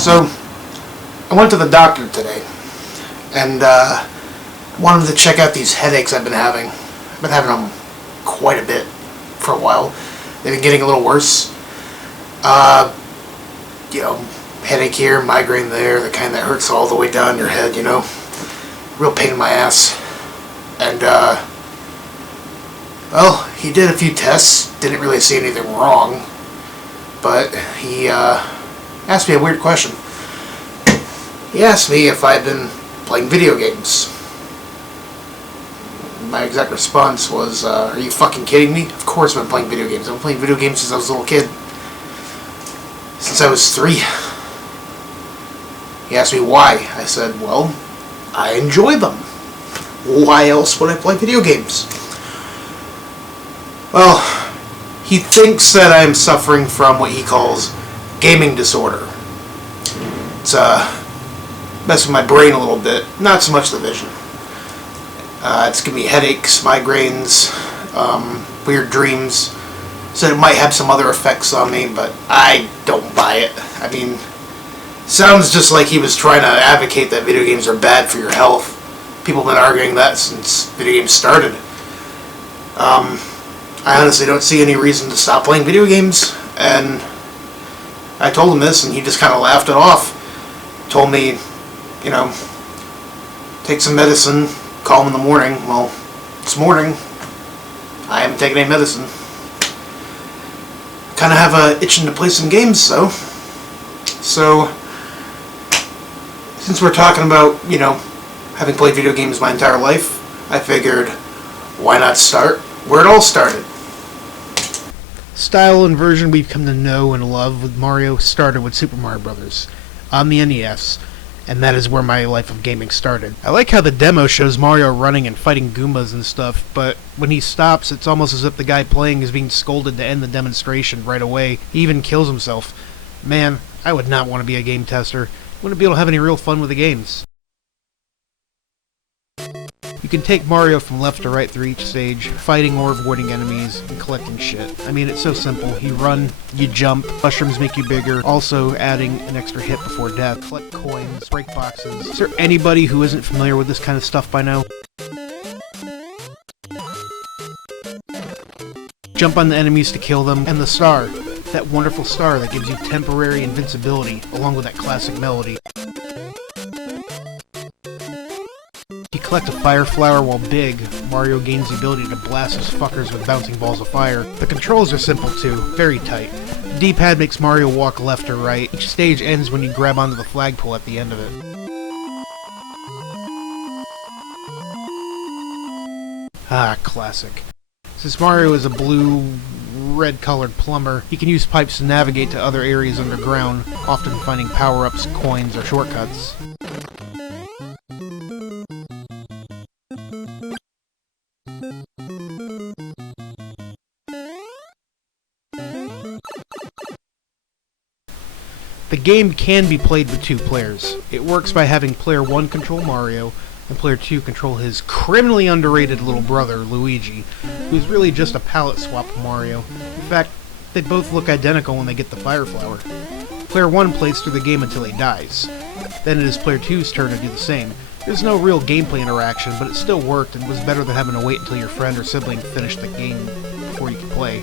So, I went to the doctor today, and wanted to check out these headaches I've been having. I've been having them quite a bit for a while. They've been getting a little worse. Headache here, migraine there, the kind that hurts all the way down your head, Real pain in my ass. And, well, he did a few tests, didn't really see anything wrong, but he asked me a weird question. He asked me if I'd been playing video games. My exact response was, are you fucking kidding me? Of course I've been playing video games. I've been playing video games since I was a little kid. Since I was 3. He asked me why. I said, well, I enjoy them. Why else would I play video games? Well, he thinks that I'm suffering from what he calls gaming disorder. It's messing with my brain a little bit, not so much the vision. It's giving me headaches, migraines, weird dreams. Said it might have some other effects on me, but I don't buy it. I mean, sounds just like he was trying to advocate that video games are bad for your health. People have been arguing that since video games started. I honestly don't see any reason to stop playing video games, and I told him this, and he just kind of laughed it off. Told me, take some medicine, call him in the morning. Well, it's morning. I haven't taken any medicine. Kind of have a itching to play some games, though. So, since we're talking about, having played video games my entire life, I figured, why not start where it all started? Style and version we've come to know and love with Mario started with Super Mario Bros. On the NES, and that is where my life of gaming started. I like how the demo shows Mario running and fighting Goombas and stuff, but when he stops, it's almost as if the guy playing is being scolded to end the demonstration right away. He even kills himself. Man, I would not want to be a game tester. Wouldn't be able to have any real fun with the games. You can take Mario from left to right through each stage, fighting or avoiding enemies, and collecting shit. I mean, it's so simple. You run, you jump, mushrooms make you bigger, also adding an extra hit before death, collect coins, break boxes. Is there anybody who isn't familiar with this kind of stuff by now? Jump on the enemies to kill them, and the star. That wonderful star that gives you temporary invincibility, along with that classic melody. If you collect a fire flower while big, Mario gains the ability to blast his fuckers with bouncing balls of fire. The controls are simple too, very tight. The D-pad makes Mario walk left or right. Each stage ends when you grab onto the flagpole at the end of it. Ah, classic. Since Mario is a blue-red colored plumber, he can use pipes to navigate to other areas underground, often finding power-ups, coins, or shortcuts. The game can be played with 2 players. It works by having player 1 control Mario, and player 2 control his criminally underrated little brother, Luigi, who's really just a palette swap of Mario. In fact, they both look identical when they get the fire flower. Player 1 plays through the game until he dies. Then it is player 2's turn to do the same. There's no real gameplay interaction, but it still worked and was better than having to wait until your friend or sibling finished the game before you could play.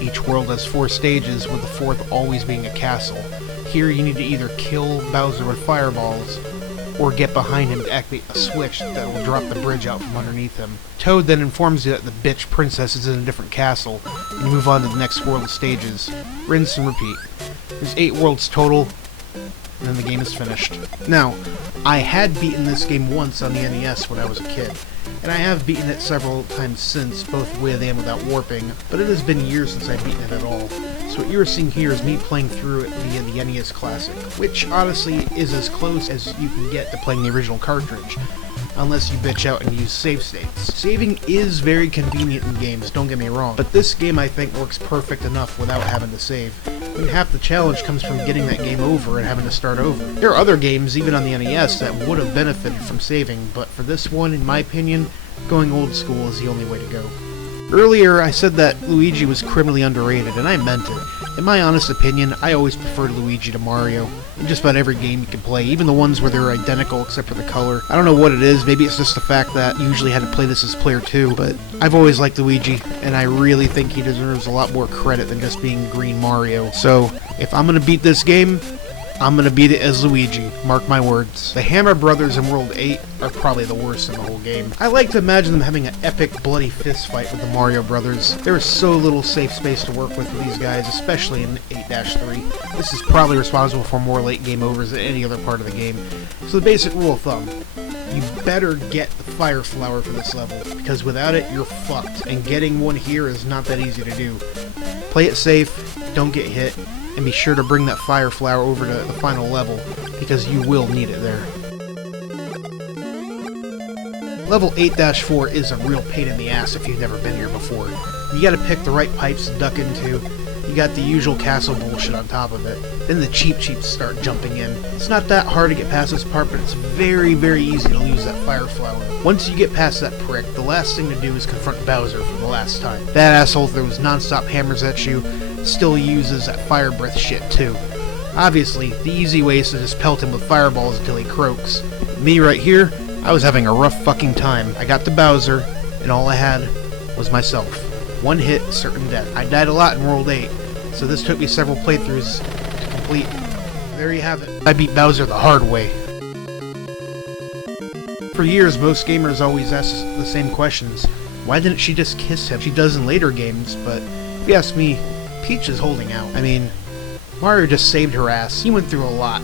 Each world has 4 stages, with the 4th always being a castle. Here you need to either kill Bowser with fireballs, or get behind him to activate a switch that will drop the bridge out from underneath him. Toad then informs you that the bitch princess is in a different castle, and you move on to the next world stages. Rinse and repeat. There's 8 worlds total, and then the game is finished. Now, I had beaten this game once on the NES when I was a kid, and I have beaten it several times since, both with and without warping, but it has been years since I've beaten it at all. So what you're seeing here is me playing through it via the NES Classic, which honestly is as close as you can get to playing the original cartridge, unless you bitch out and use save states. Saving is very convenient in games, don't get me wrong, but this game I think works perfect enough without having to save. I mean, half the challenge comes from getting that game over and having to start over. There are other games, even on the NES, that would have benefited from saving, but for this one, in my opinion, going old school is the only way to go. Earlier, I said that Luigi was criminally underrated, and I meant it. In my honest opinion, I always preferred Luigi to Mario. In just about every game you can play, even the ones where they're identical except for the color. I don't know what it is, maybe it's just the fact that you usually had to play this as player 2, but I've always liked Luigi, and I really think he deserves a lot more credit than just being Green Mario. So, if I'm gonna beat this game, I'm gonna beat it as Luigi, mark my words. The Hammer Brothers in World 8 are probably the worst in the whole game. I like to imagine them having an epic bloody fist fight with the Mario Brothers. There is so little safe space to work with these guys, especially in 8-3. This is probably responsible for more late game overs than any other part of the game. So the basic rule of thumb, you better get the Fire Flower for this level, because without it, you're fucked, and getting one here is not that easy to do. Play it safe, don't get hit, and be sure to bring that Fire Flower over to the final level, because you will need it there. Level 8-4 is a real pain in the ass if you've never been here before. You gotta pick the right pipes to duck into, you got the usual castle bullshit on top of it, then the cheap start jumping in. It's not that hard to get past this part, but it's very, very easy to lose that Fire Flower. Once you get past that prick, the last thing to do is confront Bowser for the last time. That asshole throws non-stop hammers at you, still uses that fire breath shit too. Obviously, the easy way is to just pelt him with fireballs until he croaks. Me right here, I was having a rough fucking time. I got to Bowser, and all I had was myself. One hit, certain death. I died a lot in World 8, so this took me several playthroughs to complete. There you have it. I beat Bowser the hard way. For years, most gamers always ask the same questions. Why didn't she just kiss him? She does in later games, but if you ask me, Peach is holding out. I mean, Mario just saved her ass. He went through a lot,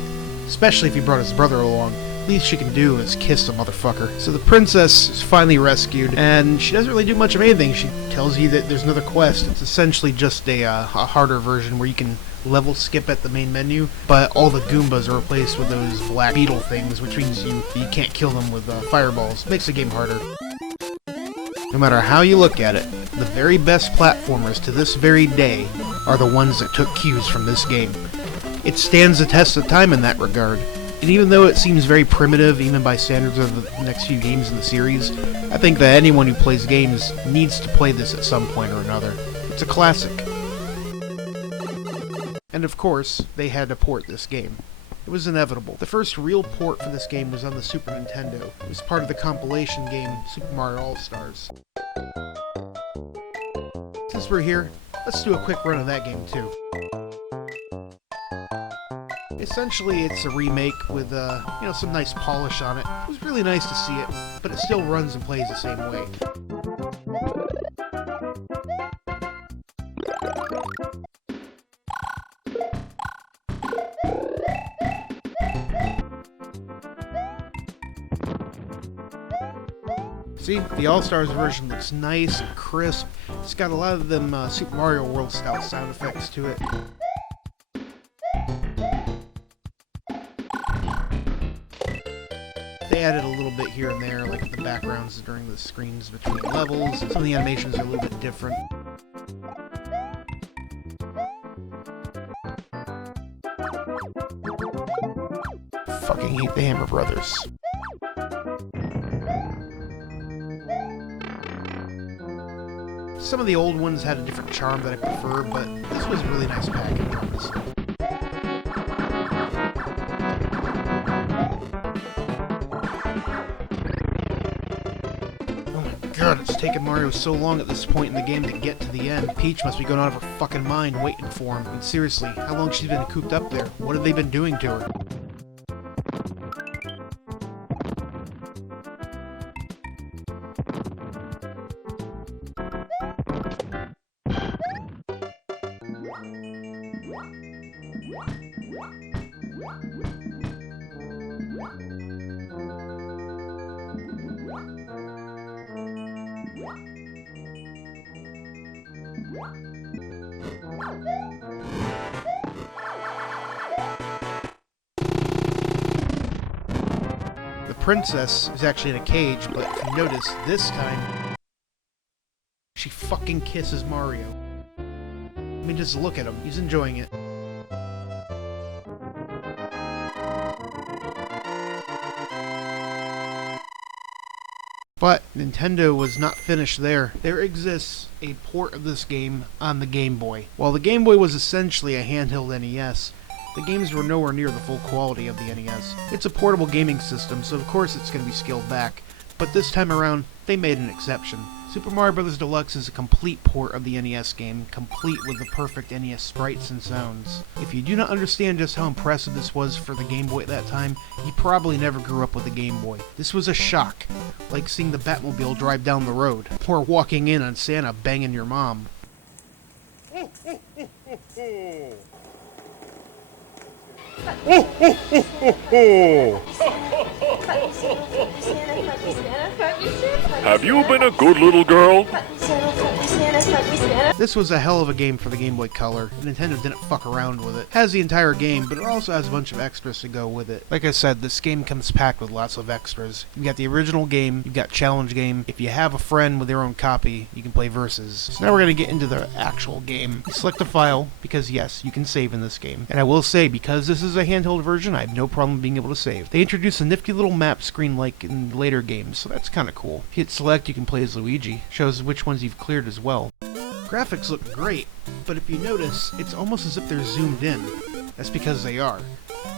especially if he brought his brother along. Least she can do is kiss the motherfucker. So the princess is finally rescued, and she doesn't really do much of anything. She tells you that there's another quest. It's essentially just a harder version where you can level skip at the main menu, but all the Goombas are replaced with those black beetle things, which means you can't kill them with fireballs. Makes the game harder. No matter how you look at it, the very best platformers to this very day are the ones that took cues from this game. It stands the test of time in that regard. And even though it seems very primitive, even by standards of the next few games in the series, I think that anyone who plays games needs to play this at some point or another. It's a classic. And of course, they had to port this game. It was inevitable. The first real port for this game was on the Super Nintendo. It was part of the compilation game Super Mario All-Stars. Since we're here, let's do a quick run of that game too. Essentially, it's a remake with, some nice polish on it. It was really nice to see it, but it still runs and plays the same way. See, the All-Stars version looks nice and crisp. It's got a lot of them Super Mario World style sound effects to it. They added a little bit here and there, like the backgrounds during the screens between levels, and some of the animations are a little bit different. Fucking hate the Hammer Brothers. Some of the old ones had a different charm that I prefer, but this was a really nice package, honestly. God, it's taken Mario so long at this point in the game to get to the end. Peach must be going out of her fucking mind waiting for him. And seriously, how long she's been cooped up there? What have they been doing to her? The princess is actually in a cage, but if you notice, this time, she fucking kisses Mario. I mean, just look at him. He's enjoying it. But Nintendo was not finished there. There exists a port of this game on the Game Boy. While the Game Boy was essentially a handheld NES, the games were nowhere near the full quality of the NES. It's a portable gaming system, so of course it's going to be scaled back. But this time around, they made an exception. Super Mario Bros. Deluxe is a complete port of the NES game, complete with the perfect NES sprites and sounds. If you do not understand just how impressive this was for the Game Boy at that time, you probably never grew up with a Game Boy. This was a shock, like seeing the Batmobile drive down the road, or walking in on Santa banging your mom. Have you been a good little girl? This was a hell of a game for the Game Boy Color. Nintendo didn't fuck around with it. It has the entire game, but it also has a bunch of extras to go with it. Like I said, this game comes packed with lots of extras. You've got the original game, you've got Challenge Game. If you have a friend with their own copy, you can play Versus. So now we're going to get into the actual game. Select a file, because yes, you can save in this game. And I will say, because this is a handheld version, I have no problem being able to save. They introduce a nifty little map screen like in later games, so that's kind of cool. If you hit select, you can play as Luigi. Shows which ones you've cleared as well. Graphics look great, but if you notice, it's almost as if they're zoomed in. That's because they are.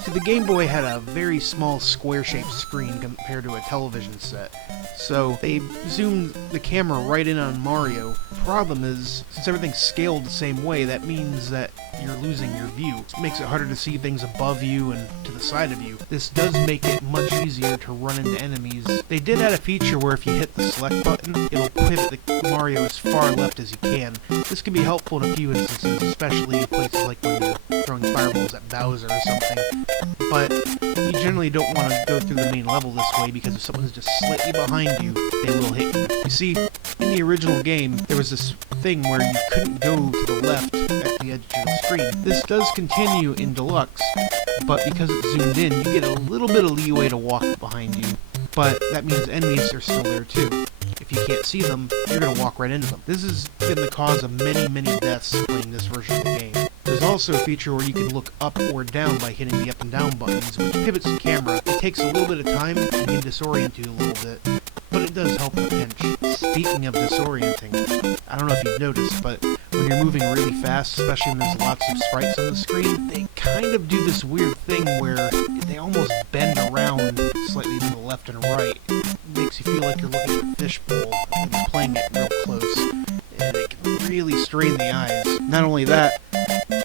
See, the Game Boy had a very small square-shaped screen compared to a television set, so they zoomed the camera right in on Mario. Problem is, since everything's scaled the same way, that means that you're losing your view. It makes it harder to see things above you and to the side of you. This does make it much easier to run into enemies. They did add a feature where if you hit the select button, it'll pivot the Mario as far left as you can. This can be helpful in a few instances, especially in places like when you're throwing fireballs at Bowser or something. But you generally don't want to go through the main level this way, because if someone's just slightly behind you, they will hit you. You see, in the original game, there was this thing where you couldn't go to the left at the edge of the screen. This does continue in Deluxe, but because it's zoomed in, you get a little bit of leeway to walk behind you. But that means enemies are still there too. If you can't see them, you're going to walk right into them. This has been the cause of many, many deaths playing this version of the game. There's also a feature where you can look up or down by hitting the up and down buttons, which pivots the camera. It takes a little bit of time and can disorient you a little bit, but it does help in a pinch. Speaking of disorienting, I don't know if you've noticed, but when you're moving really fast, especially when there's lots of sprites on the screen, they kind of do this weird thing where they almost bend around slightly to the left and right. It makes you feel like you're looking at a fishbowl and it's playing it real close, and it can really strain the eyes. Not only that,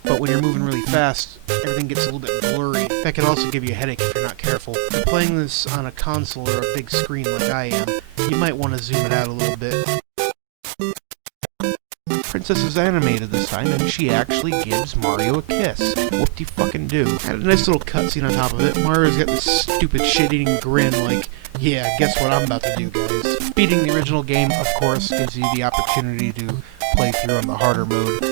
but when you're moving really fast, everything gets a little bit blurry. That can also give you a headache if you're not careful. If you're playing this on a console or a big screen like I am, you might want to zoom it out a little bit. Princess is animated this time, and she actually gives Mario a kiss. Whoop-de-fucking-do. Had a nice little cutscene on top of it. Mario's got this stupid shit-eating grin like, yeah, guess what I'm about to do, guys. Beating the original game, of course, gives you the opportunity to play through on the harder mode,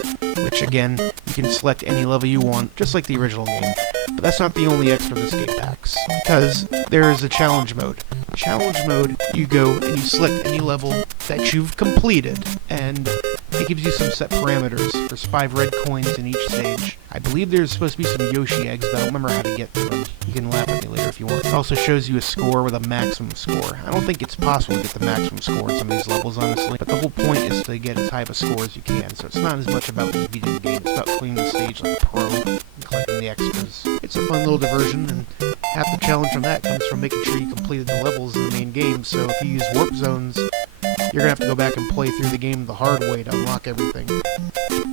which, again, you can select any level you want, just like the original game. But that's not the only extra this game packs, because there is a challenge mode. Challenge mode, you go and you select any level that you've completed, and it gives you some set parameters. There's 5 red coins in each stage. I believe there's supposed to be some Yoshi eggs, but I don't remember how to get to them. You can laugh at me later if you want. It also shows you a score with a maximum score. I don't think it's possible to get the maximum score in some of these levels, honestly, but the whole point is to get as high of a score as you can, so it's not as much about just beating the game, it's about cleaning the stage like a pro and collecting the extras. It's a fun little diversion, and half the challenge from that comes from making sure you completed the levels in the main game, so if you use warp zones, you're going to have to go back and play through the game the hard way to unlock everything.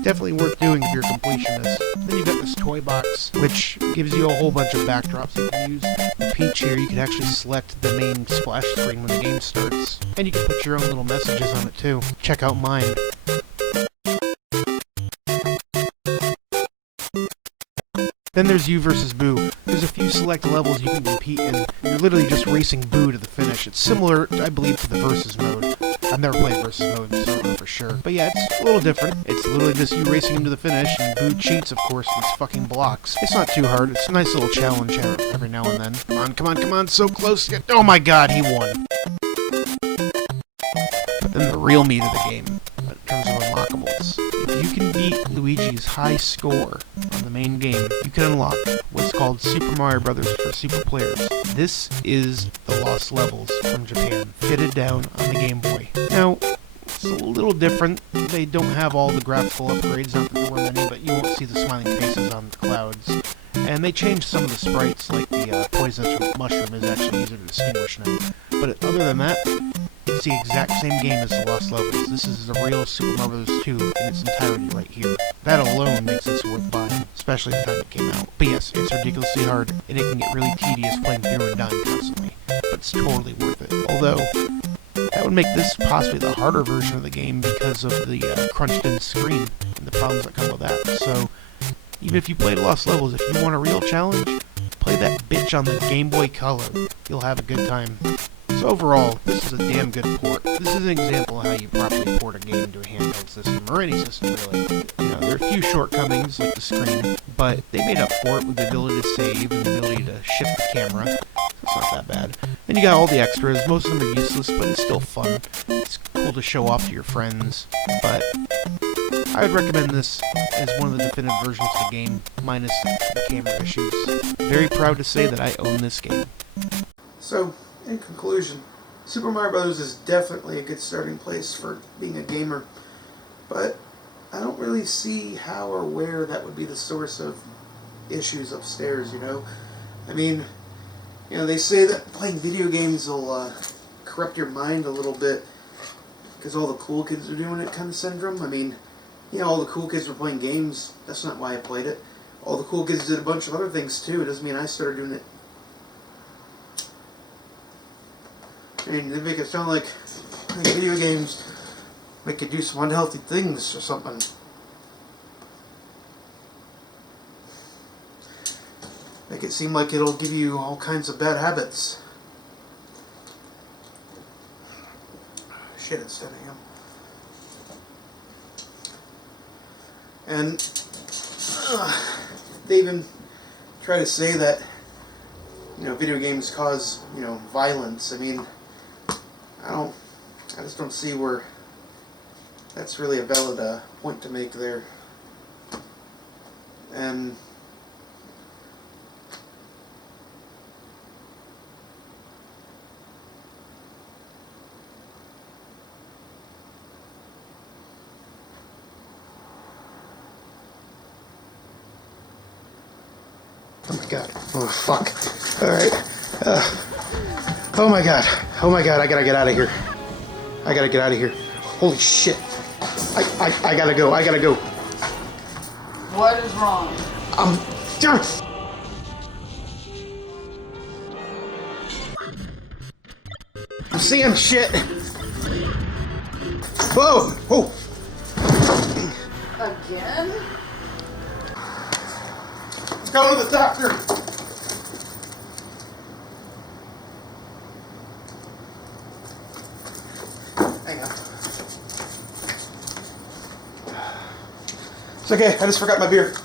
Definitely worth doing if you're a completionist. Then you've got this toy box, which gives you a whole bunch of backdrops you can use. The Peach here, you can actually select the main splash screen when the game starts. And you can put your own little messages on it too. Check out mine. Then there's You vs. Boo. There's a few select levels you can compete in. You're literally just racing Boo to the finish. It's similar, I believe, to the Versus mode. I've never played Versus mode, so I don't know for sure. But yeah, it's a little different. It's literally just you racing him to the finish, and Boo cheats, of course, these fucking blocks. It's not too hard. It's a nice little challenge every now and then. Come on, come on, come on, so close. Oh my god, he won. But then the real meat of the game, when it comes to unlockables. If you can beat Luigi's high score on the main game, you can unlock what's called Super Mario Bros. For Super Players. This is the Lost Levels from Japan, fitted down on the Game Boy. Now, it's a little different. They don't have all the graphical upgrades, not that there were many, but you won't see the smiling faces on the clouds. And they changed some of the sprites, like the poisonous mushroom is actually easier to distinguish now. But other than that, it's the exact same game as the Lost Levels. This is the real Super Mario Bros. 2 in its entirety right here. That alone makes this worth buying, especially the time it came out. But yes, it's ridiculously hard, and it can get really tedious playing through and dying constantly. But it's totally worth it. Although, that would make this possibly the harder version of the game because of the crunched-in screen and the problems that come with that. So, even if you played Lost Levels, if you want a real challenge, play that bitch on the Game Boy Color. You'll have a good time. So overall, this is a damn good port. This is an example of how you properly port a game to a handheld system, or any system really. You know, there are a few shortcomings, like the screen, but they made up for it with the ability to save and the ability to shift the camera. So it's not that bad. Then you got all the extras. Most of them are useless, but it's still fun. It's cool to show off to your friends, but I would recommend this as one of the definitive versions of the game, minus the camera issues. Very proud to say that I own this game. So, in conclusion, Super Mario Bros. Is definitely a good starting place for being a gamer, but I don't really see how or where that would be the source of issues upstairs, you know? I mean, you know, they say that playing video games will corrupt your mind a little bit because all the cool kids are doing it kind of syndrome. I mean, you know, all the cool kids were playing games. That's not why I played it. All the cool kids did a bunch of other things too. It doesn't mean I started doing it. I mean, they make it sound like video games make you do some unhealthy things or something. Make it seem like it'll give you all kinds of bad habits. Shit, it's 10 a.m. And they even try to say that, you know, video games cause, you know, violence. I mean, I just don't see where that's really a valid point to make there. And oh my god. Oh fuck. Alright. Oh my god. Oh my god, I gotta get out of here. I gotta get out of here. Holy shit. I gotta go. I gotta go. What is wrong? I'm seeing shit. Whoa! Whoa! Again? Let's go to the doctor. Hang on. It's okay, I just forgot my beer.